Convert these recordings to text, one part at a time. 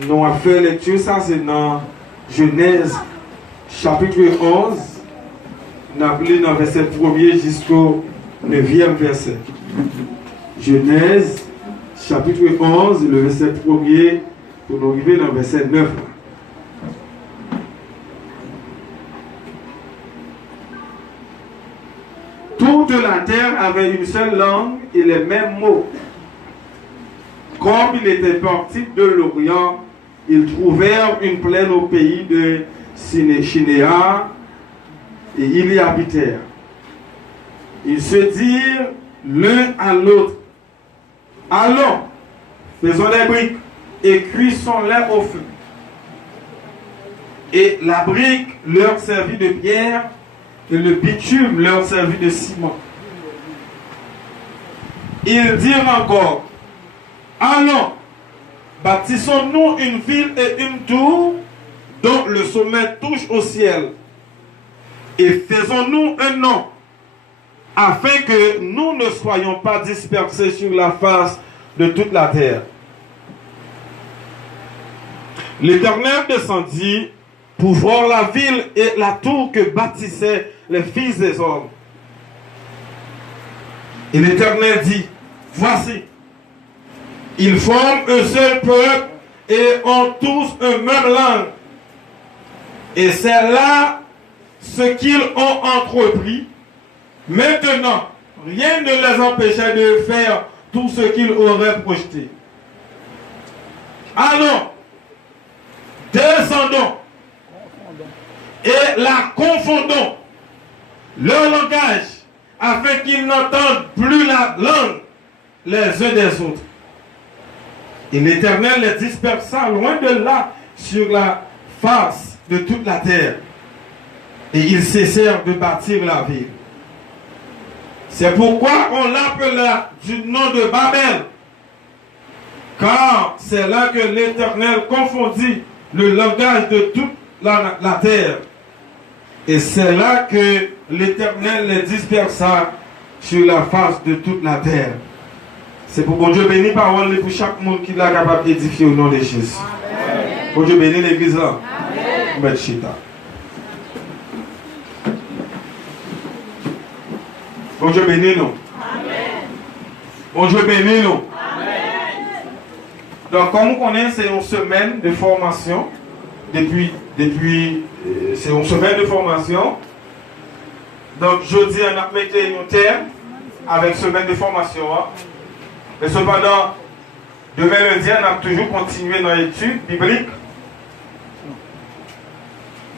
Nous avons fait lecture, ça c'est dans Genèse chapitre 11. Nous avons lu dans le verset 1er jusqu'au 9e verset. Genèse chapitre 11, le verset 1er, pour nous arriver dans le verset 9. Toute la terre avait une seule langue et les mêmes mots. Comme il était parti de l'Orient, ils trouvèrent une plaine au pays de Shinéar et ils y habitèrent. Ils se dirent l'un à l'autre: allons, faisons des briques et cuisons-les au feu. Et la brique leur servit de pierre et le bitume leur servit de ciment. Ils dirent encore: allons, bâtissons-nous une ville et une tour dont le sommet touche au ciel, et faisons-nous un nom, afin que nous ne soyons pas dispersés sur la face de toute la terre. L'Éternel descendit pour voir la ville et la tour que bâtissaient les fils des hommes. Et l'Éternel dit: voici, ils forment un seul peuple et ont tous une même langue. Et c'est là ce qu'ils ont entrepris. Maintenant, rien ne les empêchait de faire tout ce qu'ils auraient projeté. Allons, descendons et la confondons, leur langage, afin qu'ils n'entendent plus la langue les uns des autres. Et l'Éternel les dispersa loin de là sur la face de toute la terre. Et ils cessèrent de bâtir la ville. C'est pourquoi on l'appela du nom de Babel, car c'est là que l'Éternel confondit le langage de toute la terre. Et c'est là que l'Éternel les dispersa sur la face de toute la terre. C'est pour bon Dieu bénir parole pour chaque monde qui l'a capable d'édifier au nom de Jésus. Amen. Bon Dieu bénir l'église là. Amen. Bon Dieu bénir nous. Amen. Bon Dieu bénir nous. Amen. Donc comme vous connaissez, c'est une semaine de formation. Depuis c'est une semaine de formation. Donc jeudi on a mis un terme avec semaine de formation. Mais cependant, demain lundi, on a toujours continué dans l'étude biblique.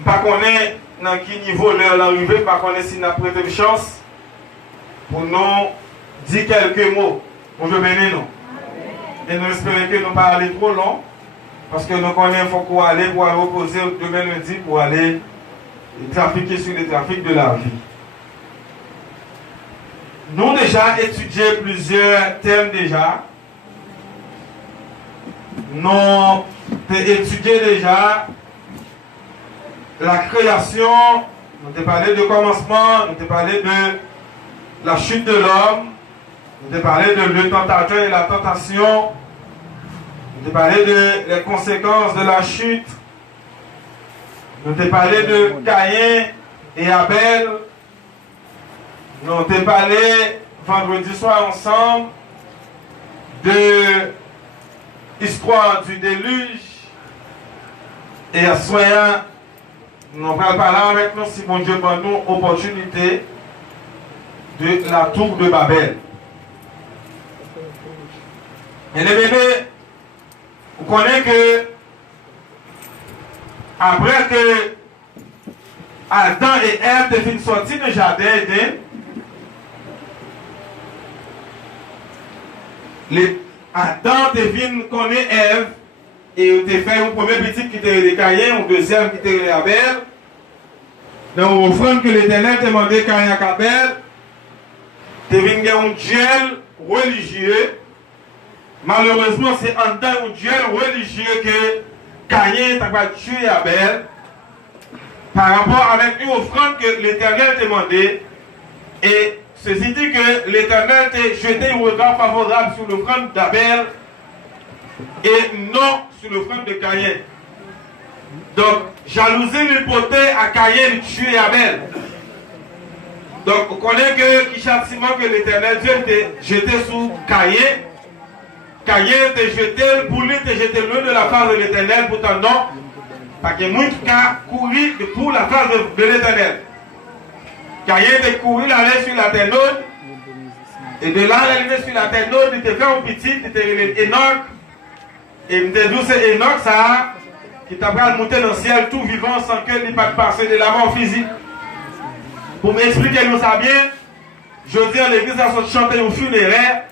Pas qu'on est dans quel niveau l'heure l'arrivée, pas qu'on est si on a prêté une chance pour nous dire quelques mots. Bonjour béni nous. Et nous espérons que nous ne pas aller trop long, parce que nous connaissons qu'il faut qu'on aller pour aller reposer demain lundi pour aller trafiquer sur les trafics de la vie. Nous avons déjà étudié plusieurs thèmes déjà. Nous avons étudié déjà la création, nous avons parlé de commencement, nous avons parlé de la chute de l'homme, nous avons parlé de le tentateur et la tentation, nous avons parlé de les conséquences de la chute, nous avons parlé de Caïn et Abel. Nous avons parlé vendredi soir ensemble de l'histoire du déluge. Et à soir, nous allons parler avec nous si mon Dieu donne nous opportunité de la tour de Babel. Et les bébés, vous connaissez que après que Adam et Ève sont sortis du jardin d'Éden, Adam devine connaît Ève et il fait un premier petit qui était les Caïn, un deuxième qui était les Abel. Dans l'offrande que l'Éternel demandait Caïn à Abel, devine un duel religieux. Malheureusement, c'est en tant un duel religieux que Caïn a tué Abel par rapport avec une offrande que l'Éternel demandait. Et ceci dit que l'Éternel a jeté un regard favorable sur l'offrande d'Abel et non sur le front de Caïn. Donc, jalousie lui portait à Caïn de tuer Abel. Donc, on connaît que le châtiment que l'Éternel Dieu était jeté sur Caïn. Caïn était jeté pour lui, était jeté loin de la face de l'Éternel, pourtant non. Parce que moi qui a couru pour la face de l'Éternel. Caïn était couru, il allait sur la terre nôtre. Et de là, il allait sur la terre nôtre, il était fait un petit, il était Enoch. Et il était dit, c'est Enoch, ça, qui t'a pris à monter dans le ciel, tout vivant, sans que il pas passer de la mort physique. Pour m'expliquer nous ça bien, je dis à l'église, à chanter au funéraire,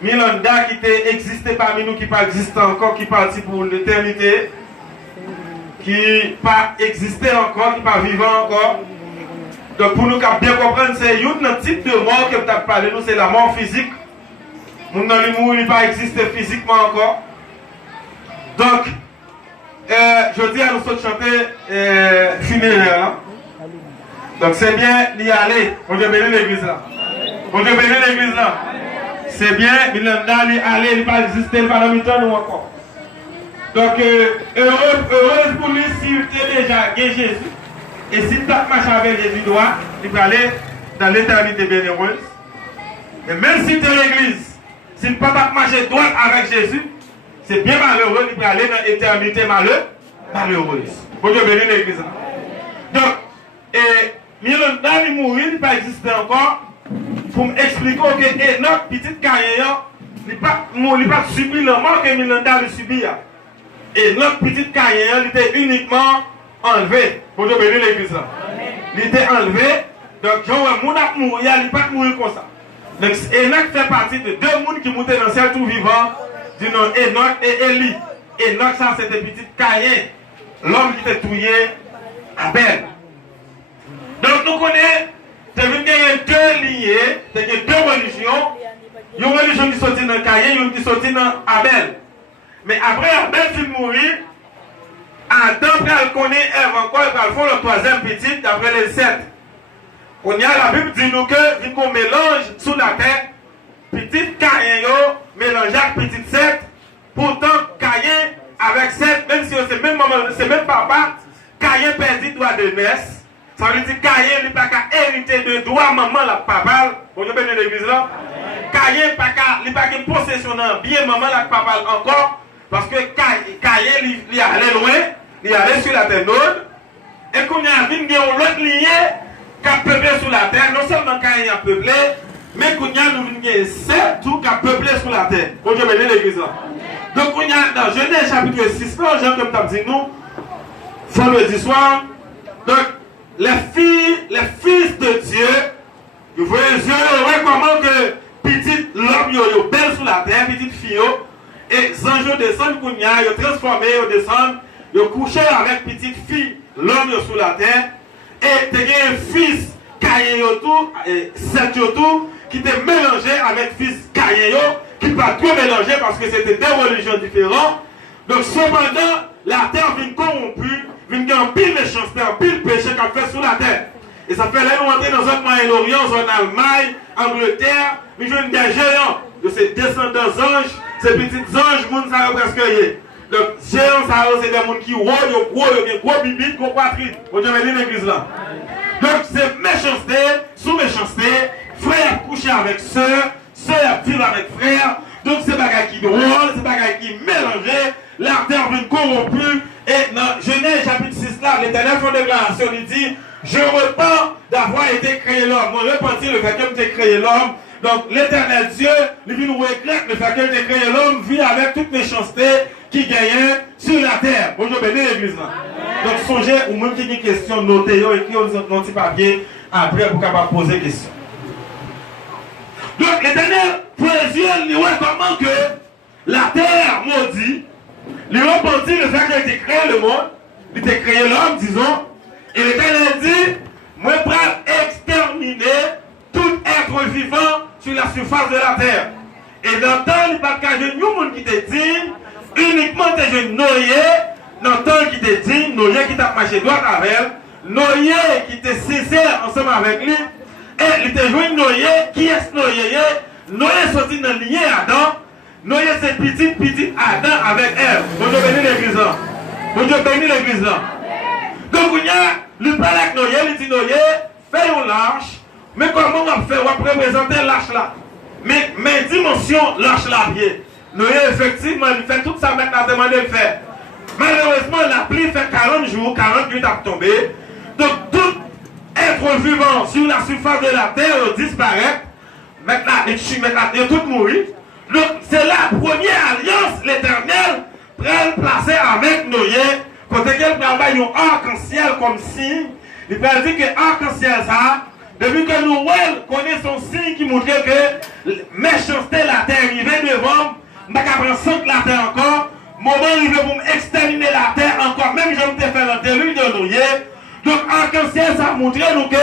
Milanda qui existait parmi nous, qui pas existé encore, qui partit pour l'éternité, qui pas existé encore, qui pas vivant encore. Donc pour nous bien comprendre, c'est un type de mort que tu as parlé, nous c'est la mort physique. Nous dans l'humour, il pas existé physiquement encore. Donc, je dis à nous autres chanter funéraire là. Donc c'est bien d'y aller. On doit bénir l'église là. On doit bénir l'église là. C'est bien, il y aller, il pas exister, il pas dans le temps nous encore. Donc, heureuse pour lui s'il était déjà Jésus. Et si tu as marché avec Jésus droit, il peut aller dans l'éternité bienheureuse. Et même si tu es l'église, s'il ne peut pas marcher droit avec Jésus, c'est bien malheureux, il peut aller dans l'éternité malheureuse. Pour Dieu bénir l'église. Donc, Milanda, il mourit, il n'a pas existé encore. Pour m'expliquer que notre petite carrière, il n'a pas subi le mort que Milanda a subi. Et notre petite carrière, il était uniquement enlevé. Pour Dieu bénir l'église. Il était enlevé. Donc, quand on a mouru, il n'a pas mouru comme ça. Donc, Enoch fait partie de deux mondes qui montaient dans le ciel tout vivant, du nom Enoch et Élie. Enoch, ça, c'était petite Caïn, l'homme qui était tué Abel. Donc, nous connaissons, il y a deux liés, il y a deux religions. Il y a une religion qui sortit dans Caïn, une qui sortit dans Abel. Mais après Abel qui mourit, Adam, elle connaît Ève encore, elle fait le troisième petit, d'après les 7. On y a la Bible dit nous que, vu qu'on mélange sous la terre, petit Caïn, mélange avec petit 7, pourtant Caïn avec 7, même si c'est même maman, c'est même papa, Caïn perdit droit de naissance. Ça veut dire que Caïn n'a pas qu'à hériter de droit maman la papa. Vous avez bien l'église là? Caïn n'a pas qu'à possession bien maman la papa encore. Parce que Caïn il allait loin, il allait sur la terre nôtre. Et qu'on a vu l'autre lié qui a peuplé sur la terre. Non seulement Caïn a peuplé, mais qu'on a nous 7 tout qui a peuplé sur la terre. Vous avez bien l'église là? Donc on a dans Genèse chapitre 6, là, Jean comme tu as dit nous, vendredi soir. Donc, les fils de Dieu, vous voyez, comment que petite l'homme est belle sous la terre, petite fille, et les anges descendent, ils transformés, ils descendent, ils couchent avec petite fille, l'homme est sous la terre, et tu as un fils Caïn, et Seth, qui était mélangé avec fils Caïn, qui ne pas trop mélangé parce que c'était deux religions différentes. Donc, cependant, la terre vient corrompue. Vient en pile méchanceté, en pile péché qu'on fait sous la terre. Et ça fait là nous entrer dans un Moyen-Orient, en Allemagne, Angleterre, mais je veux des géants, de ces descendants anges, ces petits anges, monde ça presque yé. Donc, géants, ça c'est des gens qui ont gros bibites, gros poitrine. Vous avez dit l'église là. Donc, c'est méchanceté, sous méchanceté, frère coucher avec sœur, sœur vivre avec frère. Donc, c'est bagaille qui drôle, c'est bagaille qui mélangé, la terre vient corrompue. Et dans Genèse chapitre 6 là, l'Éternel fait une déclaration, il dit, je repens d'avoir été créé l'homme. Moi, je repentis le fait que j'ai créé l'homme. Donc, l'Éternel Dieu, il vient nous regretter le fait que j'ai créé l'homme, vit avec toute méchanceté qui gagne sur la terre. Bonjour, béni l'église là. Donc, songez, ou même qui a une question, notez, écrivez dans petit papier, après, pour capable poser des questions. Donc, l'Éternel, présume, il voit comment que la terre maudit, il repentit le fait qu'il a été créé le monde, il a été créé l'homme, disons, et l'Éternel dit, moi, je vais exterminer tout être vivant sur la surface de la terre. Et dans le temps, il n'y a pas de monde qui te dit, uniquement des jeunes Noé, dans le temps qui te dit, Noé qui t'a marché droit avec elle, Noé qui te sincère ensemble avec lui, et il te joué Noé, qui est Noé? Noé sorti dans le lien Adam, Noé c'est petit Adam avec Ève. Bon Dieu bénit l'église là. Bon Dieu bénit l'église là. Donc il y a le parle avec Noé, il dit Noé, fais une l'arche. Mais comment on va faire? On va représenter l'arche là. Mais dimension l'arche là pied. Noé effectivement il fait tout ça maintenant demandé de le faire. Malheureusement la pluie fait 40 jours, 40 nuits à tomber. Donc tout être vivant sur la surface de la terre disparaît. Maintenant ils tout mourir. Donc c'est la première alliance l'Éternel prend placer avec Noé. Quand quelqu'un travaille un arc-en-ciel comme signe, il peut dire que arc-en-ciel ça, depuis que nous connaissons son signe qui montre que méchanceté la terre arrivée devant, je ne vais pas prendre la terre encore, moment arrivé pour exterminer la terre encore, même je me fait le déluge de Noé. Donc arc-en-ciel ça montre nous que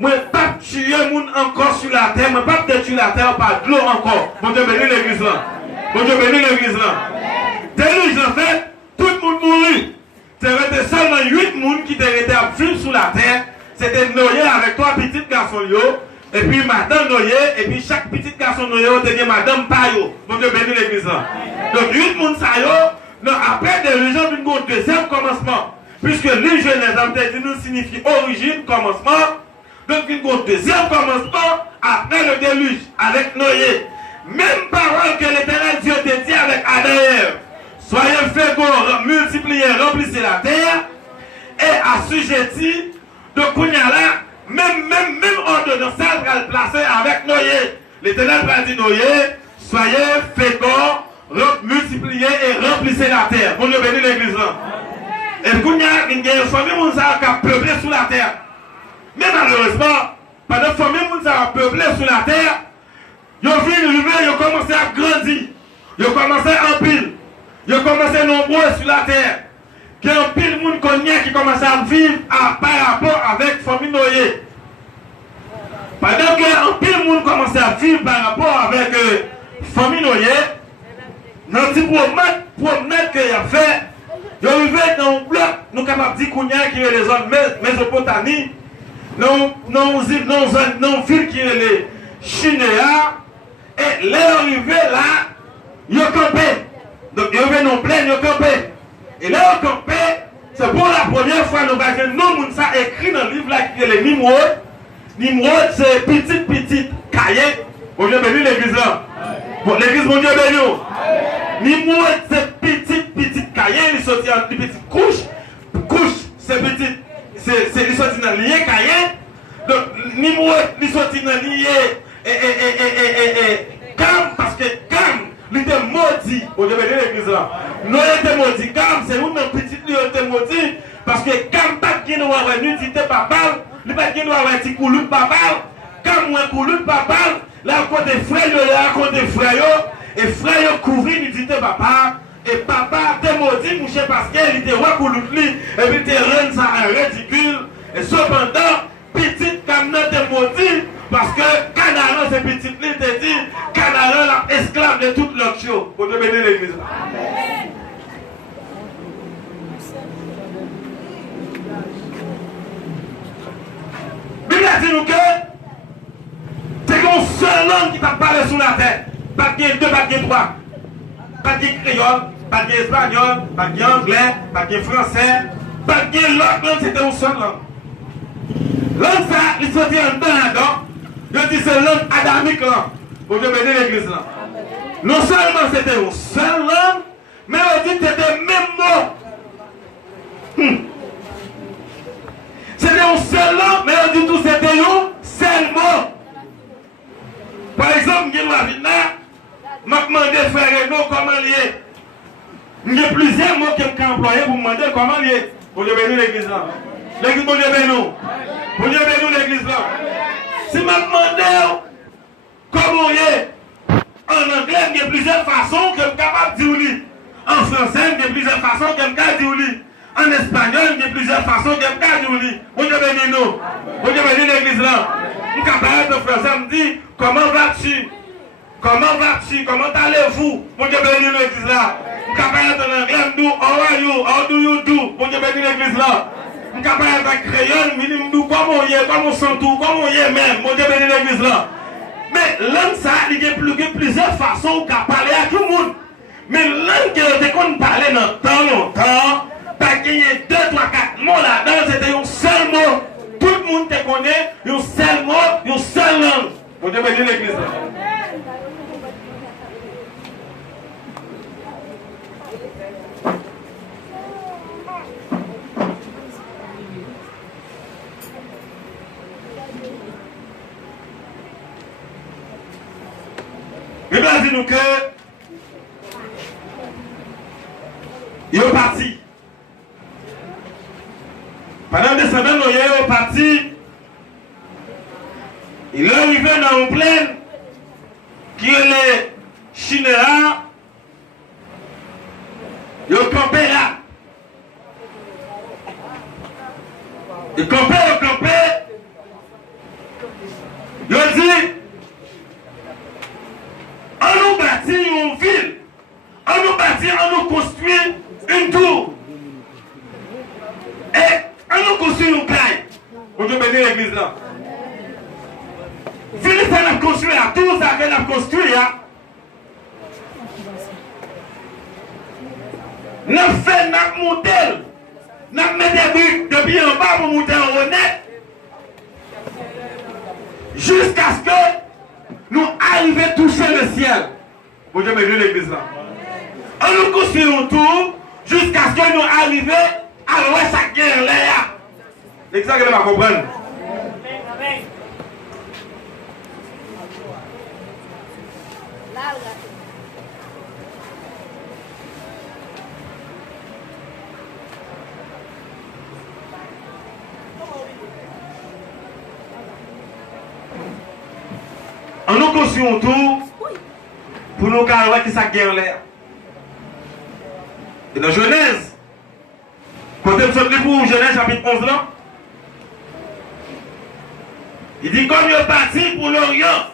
je ne vais pas tuer les gens encore sur la terre, je ne vais pas détruire la terre par de l'eau encore. Bon Dieu bénit l'église là. Bon Dieu bénit l'église là. Déluge en fait, tout le monde mourut. C'était seulement 8 personnes qui étaient à vivre sur la terre. C'était Noé avec 3 petits garçons, et puis madame Noé, et puis chaque petit garçon Noé, était madame Payo. Bon Dieu bénit l'église là. Donc 8 personnes, après des gens viennent au deuxième commencement. Puisque les Genèse nous signifie origine, commencement. Donc il y a un deuxième commencement après le déluge avec Noé. Même parole que l'Éternel Dieu te dit avec Adam et Ève. Soyez féconds, multipliez, remplissez la terre et assujettis de Kounyala, même ordonnance va le placer avec Noé. L'Éternel va dire Noé, soyez féconds, multipliez et remplissez la terre. Pour nous bénir l'église là. Et Kounyala, il y a une famille qui a peuplé sous la terre. Mais malheureusement, pendant que la famille qui a peuplé sous la terre, ils ont commencé à grandir, ils ont commencé à empiler. Ils ont commencé nombreux sur la terre. Il y a un pile de monde qui commence à vivre par rapport avec la famille Noé. Pendant que un pile de monde commence à vivre par rapport avec la famille Noé, dans le promenade qu'il a fait, il est arrivé dans un bloc, nous sommes capables de dire qu'il y a les zones Mésopotamie, dans une ville qui est les Chinéa, et les arrivé là, ils ont campé. Donc, ils viennent en plein, ils campé. Et là, ils campé, c'est pour la première fois, nous avons non, ça écrit dans le livre là qui est les Nimrod. Nimrod, c'est petit cahier. Bon Dieu béni l'église là. Bon, l'église, bon Dieu béni. Nimrod, c'est petit cahier, il sortit en petite couche, c'est petit, il sortit dans le lien cahier. Donc, Nimrod, il sortit dans le lien Cam, parce que Cam, il était maudit. Bon Dieu béni l'église là. Noé était maudit. Cam, c'est une petite lui était maudit. Parce que Cam, pas qui nous a nudité papa, il pas qui nous a petit coulout papa. Cam, ou un coulout papa, là, côté frère, là, côté frère, et frère couvrit nudité papa. Et papa était maudit, mouché, parce qu'il était roi coulout lui, et puis il était rendu ça un ridicule. Et cependant, petite Cam était maudit. Parce que Canaan, c'est petit, il te dit, Canaan est esclave de toute l'autre chose. Pour te bénir l'église. Amen. Bible a dit nous que c'est une seule langue qui t'a parlé sur la terre. Pas de deux, pas de trois. Pas de créole, pas de espagnol, pas d'anglais, pas de français. Pas de l'autre langue, c'était une seule langue. Langue ça, il sortit en dedans. Je dis c'est langue adamique là. Pour Dieu bénir l'église là. Non seulement c'était une seule langue, mais on dit que c'était le même mot. C'était une seule langue, mais on dit tout c'était un seul mot. Par exemple, je vais m'a demandé frère Renaud comment lier. Il y a plusieurs mots que je employé pour me demander comment lier. Pour Dieu bénir l'église là. L'église pour Dieu bénir. Pour Dieu bénir l'église là. Si je me demande comment il est, en anglais, il y a plusieurs façons que je suis capable de dire. En français, il y a plusieurs façons que je suis capable de dire. En espagnol, il y a plusieurs façons que je suis capable de dire. Bon Dieu bénisse nous. Bon Dieu bénisse l'église là. Je suis capable de français me dire comment vas-tu? Comment vas-tu? Comment allez-vous? Bon Dieu bénisse l'église là. Je suis capable de anglais me dire how are you? How do you do? Bon Dieu bénisse l'église là. Je suis capable de créole, je me dis comment on y est, comment on sent tout, comment on y est même. Mon Dieu bénit l'église là. Mais langue ça, il y a plusieurs façons de parler à tout le monde. Mais langue que on parlait dans tant longtemps, pas gagner 2, 3, 4 mots là-dedans, c'était un seul mot. Tout le monde te connaît, un seul mot, une seule langue. Bon Dieu bénisse l'église là. Il doit dire nous que il est parti. Pendant des semaines, il est parti. Il est arrivé dans une plaine qui est le Chinéa. Il est campé là. Il est campé. Il a dit, on nous bâtit une ville. On nous construit une tour. Et on nous construit une caille. On doit bénir l'église là. Ville, ça n'a construit la tour, ça n'a construit là. Nous faisons notre modèle. Nous mettons des briques depuis en bas pour monter en honnête. Jusqu'à ce que nous arrivions à toucher le ciel. Bon Dieu bénisse l'église là. On nous construit un tour jusqu'à ce que nous arrivions à l'ouest sa guerre là. L'exact va comprendre. On nous construit un tour pour nous carrer qui sa guerre là. Et dans Genèse, quand nous sommes pour Genèse chapitre 11 là, il dit comme il est parti pour l'Orient,